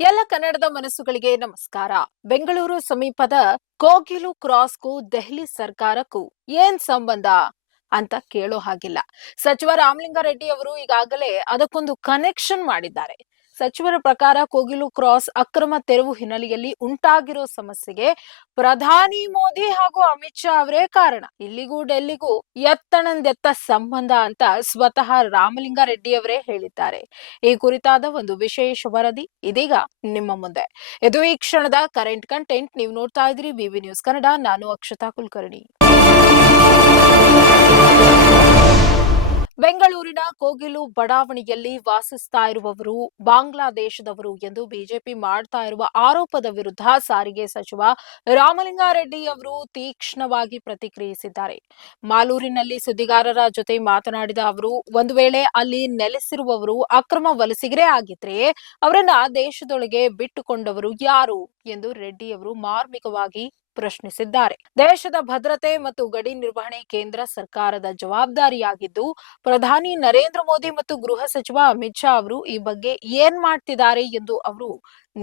ಎಲ್ಲ ಕನ್ನಡದ ಮನಸ್ಸುಗಳಿಗೆ ನಮಸ್ಕಾರ. ಬೆಂಗಳೂರು ಸಮೀಪದ ಕೋಗಿಲು ಕ್ರಾಸ್ಗೂ ದೆಹಲಿ ಸರ್ಕಾರಕ್ಕೂ ಏನ್ ಸಂಬಂಧ? ಅಂತ ಕೇಳೋ ಹಾಗಿಲ್ಲ. ಸಚಿವ ರಾಮಲಿಂಗಾರೆಡ್ಡಿ ಅವರು ಈಗಾಗಲೇ ಅದಕ್ಕೊಂದು ಕನೆಕ್ಷನ್ ಮಾಡಿದ್ದಾರೆ. ಸಚಿವರ ಪ್ರಕಾರ ಕೋಗಿಲು ಕ್ರಾಸ್ ಅಕ್ರಮ ತೆರವು ಹಿನ್ನೆಲೆಯಲ್ಲಿ ಉಂಟಾಗಿರೋ ಸಮಸ್ಯೆಗೆ ಪ್ರಧಾನಿ ಮೋದಿ ಹಾಗೂ ಅಮಿತ್ ಶಾ ಅವರೇ ಕಾರಣ. ಇಲ್ಲಿಗೂ ಡೆಲ್ಲಿಗೂ ಎತ್ತಣಂದೆತ್ತ ಸಂಬಂಧ ಅಂತ ಸ್ವತಃ ರಾಮಲಿಂಗಾರೆಡ್ಡಿ ಅವರೇ ಹೇಳಿದ್ದಾರೆ. ಈ ಕುರಿತಾದ ಒಂದು ವಿಶೇಷ ವರದಿ ಇದೀಗ ನಿಮ್ಮ ಮುಂದೆ. ಇದು ಈ ಕ್ಷಣದ ಕರೆಂಟ್ ಕಂಟೆಂಟ್. ನೀವು ನೋಡ್ತಾ ಇದ್ರಿ ಬಿಬಿ ನ್ಯೂಸ್ ಕನ್ನಡ. ನಾನು ಅಕ್ಷತಾ ಕುಲಕರ್ಣಿ. ಕೋಗಿಲು ಬಡಾವಣೆಯಲ್ಲಿ ವಾಸಿಸ್ತಾ ಇರುವವರು, ಬಾಂಗ್ಲಾದೇಶದವರು ಎಂದು ಬಿಜೆಪಿ ಮಾಡ್ತಾ ಇರುವ ಆರೋಪದ ವಿರುದ್ಧ ಸಾರಿಗೆ ಸಚಿವ ರಾಮಲಿಂಗಾರೆಡ್ಡಿ ಅವರು ತೀಕ್ಷ್ಣವಾಗಿ ಪ್ರತಿಕ್ರಿಯಿಸಿದ್ದಾರೆ. ಮಾಲೂರಿನಲ್ಲಿ ಸುದ್ದಿಗಾರರ ಜೊತೆ ಮಾತನಾಡಿದ ಅವರು, ಒಂದು ವೇಳೆ ಅಲ್ಲಿ ನೆಲೆಸಿರುವವರು ಅಕ್ರಮ ವಲಸಿಗರೇ ಆಗಿದ್ರೆ ಅವರನ್ನ ದೇಶದೊಳಗೆ ಬಿಟ್ಟುಕೊಂಡವರು ಯಾರು ಎಂದು ರೆಡ್ಡಿ ಅವರು ಮಾರ್ಮಿಕವಾಗಿ ಪ್ರಶ್ನಿಸಿದ್ದಾರೆ. ದೇಶದ ಭದ್ರತೆ ಮತ್ತು ಗಡಿ ನಿರ್ವಹಣೆ ಕೇಂದ್ರ ಸರ್ಕಾರದ ಜವಾಬ್ದಾರಿಯಾಗಿದ್ದು, ಪ್ರಧಾನಿ ನರೇಂದ್ರ ಮೋದಿ ಮತ್ತು ಗೃಹ ಸಚಿವ ಅಮಿತ್ ಶಾ ಅವರು ಈ ಬಗ್ಗೆ ಏನ್ ಮಾಡ್ತಿದ್ದಾರೆ ಎಂದು ಅವರು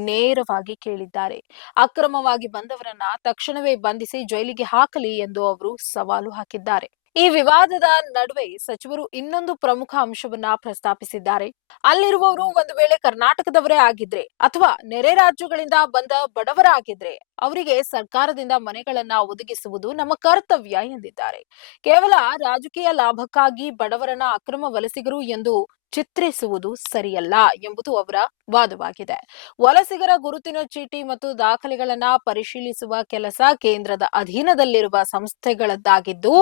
ನೇರವಾಗಿ ಕೇಳಿದ್ದಾರೆ. ಅಕ್ರಮವಾಗಿ ಬಂದವರನ್ನ ತಕ್ಷಣವೇ ಬಂಧಿಸಿ ಜೈಲಿಗೆ ಹಾಕಲಿ ಎಂದು ಅವರು ಸವಾಲು ಹಾಕಿದ್ದಾರೆ. ಈ ವಿವಾದದ ನಡುವೆ ಸಚಿವರು ಇನ್ನೊಂದು ಪ್ರಮುಖ ಅಂಶವನ್ನ ಪ್ರಸ್ತಾಪಿಸಿದ್ದಾರೆ. ಅಲ್ಲಿರುವವರು ಒಂದು ವೇಳೆ ಕರ್ನಾಟಕದವರೇ ಆಗಿದ್ರೆ ಅಥವಾ ನೆರೆ ರಾಜ್ಯಗಳಿಂದ ಬಂದ ಬಡವರಾಗಿದ್ರೆ ಅವರಿಗೆ ಸರ್ಕಾರದಿಂದ ಮನೆಗಳನ್ನ ಒದಗಿಸುವುದು ನಮ್ಮ ಕರ್ತವ್ಯ ಎಂದಿದ್ದಾರೆ. ಕೇವಲ ರಾಜಕೀಯ ಲಾಭಕ್ಕಾಗಿ ಬಡವರನ್ನ ಅಕ್ರಮ ವಲಸಿಗರು ಎಂದು ಚಿತ್ರಿಸುವುದು ಸರಿಯಲ್ಲ ಎಂಬುದು ಅವರ ವಾದವಾಗಿದೆ. ವಲಸಿಗರ ಗುರುತಿನ ಚೀಟಿ ಮತ್ತು ದಾಖಲೆಗಳನ್ನ ಪರಿಶೀಲಿಸುವ ಕೆಲಸ ಕೇಂದ್ರದ ಅಧೀನದಲ್ಲಿರುವ ಸಂಸ್ಥೆಗಳದ್ದಾಗಿದ್ದು,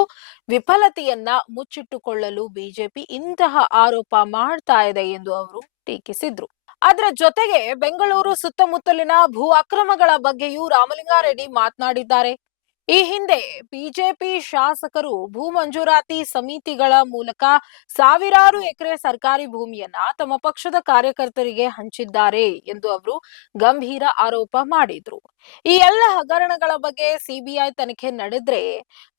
ವಿಫಲತೆಯನ್ನ ಮುಚ್ಚಿಟ್ಟುಕೊಳ್ಳಲು ಬಿಜೆಪಿ ಇಂತಹ ಆರೋಪ ಮಾಡ್ತಾ ಇದೆ ಎಂದು ಅವರು ಟೀಕಿಸಿದ್ರು. ಅದರ ಜೊತೆಗೆ ಬೆಂಗಳೂರು ಸುತ್ತಮುತ್ತಲಿನ ಭೂ ಅಕ್ರಮಗಳ ಬಗ್ಗೆಯೂ ರಾಮಲಿಂಗಾರೆಡ್ಡಿ ಮಾತನಾಡಿದ್ದಾರೆ. ಈ ಹಿಂದೆ ಬಿಜೆಪಿ ಶಾಸಕರು ಭೂ ಮಂಜೂರಾತಿ ಸಮಿತಿಗಳ ಮೂಲಕ ಸಾವಿರಾರು ಎಕರೆ ಸರ್ಕಾರಿ ಭೂಮಿಯನ್ನ ತಮ್ಮ ಪಕ್ಷದ ಕಾರ್ಯಕರ್ತರಿಗೆ ಹಂಚಿದ್ದಾರೆ ಎಂದು ಅವರು ಗಂಭೀರ ಆರೋಪ ಮಾಡಿದ್ರು. ಈ ಎಲ್ಲ ಹಗರಣಗಳ ಬಗ್ಗೆ ಸಿಬಿಐ ತನಿಖೆ ನಡೆದ್ರೆ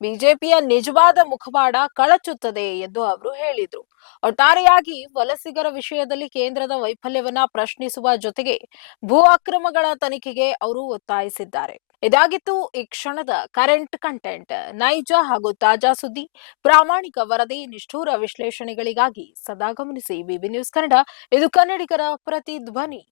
ಬಿಜೆಪಿಯ ನಿಜವಾದ ಮುಖವಾಡ ಕಳಚುತ್ತದೆ ಎಂದು ಅವರು ಹೇಳಿದ್ರು. ಒಟ್ಟಾರೆಯಾಗಿ ವಲಸಿಗರ ವಿಷಯದಲ್ಲಿ ಕೇಂದ್ರದ ವೈಫಲ್ಯವನ್ನ ಪ್ರಶ್ನಿಸುವ ಜೊತೆಗೆ ಭೂ ಅಕ್ರಮಗಳ ತನಿಖೆಗೆ ಅವರು ಒತ್ತಾಯಿಸಿದ್ದಾರೆ. ಇದಾಗಿತ್ತು ಈ ಕ್ಷಣದ ಕರೆಂಟ್ ಕಂಟೆಂಟ್. ನೈಜ ಹಾಗೂ ತಾಜಾ ಸುದ್ದಿ, ಪ್ರಾಮಾಣಿಕ ವರದಿ, ನಿಷ್ಠೂರ ವಿಶ್ಲೇಷಣೆಗಳಿಗಾಗಿ ಸದಾ ಗಮನಿಸಿ. ಬಿಬಿ ನ್ಯೂಸ್ ಕನ್ನಡ, ಇದು ಕನ್ನಡಿಗರ ಪ್ರತಿಧ್ವನಿ.